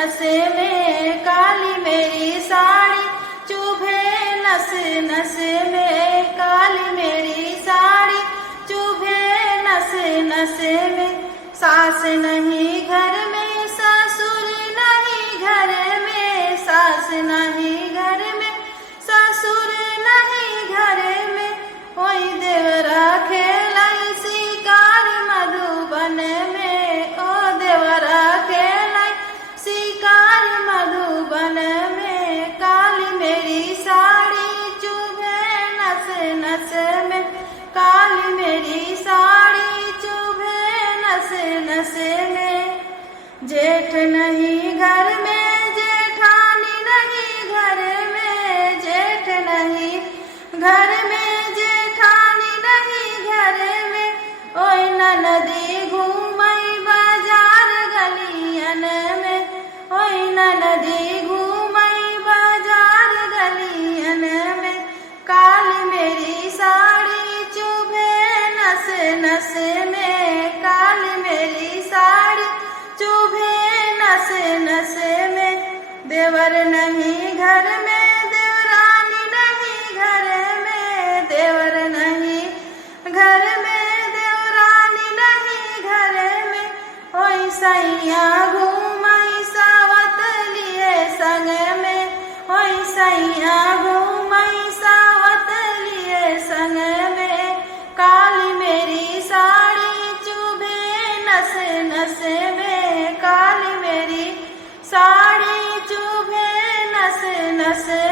नशे में, काली मेरी साड़ी चुभे नशे नशे में, काली मेरी साड़ी चुभे नशे नशे में। सास नहीं घर में, ससुर नहीं घर में, सास नहीं घर में, ससुर नहीं घर में। ओई देवरा खेलाई शिकार मधुबन में, ओ देवरा खेलाई शिकार मधुबन में। काली मेरी साड़ी चुभे नशे नशे में, काली मेरी साड़ी चुभे नशे नशे में। जेठ नहीं घर में, जेठानी नहीं घर में, जेठ नहीं घर में, जेठानी नहीं घर में। ओई ननदी घूमई बाजार गलियन में, ओई ननदी घूमई बाजार गलियन में। काली मेरी साड़ी चुभे नशे नशे में, काली मेरी साड़ी चुभे नशे नशे में। देवर नहीं घर में, देवरानी नहीं घर में, देवर नहीं घर में, देवरानी नहीं घर में। ओई सैया घूमई सावत लिए संग में, ओई सैया घूमई सावत लिए संग में। काली मेरी साड़ी चुभे नशे नशे में, काली मेरी साड़ी चुभे नशे नशे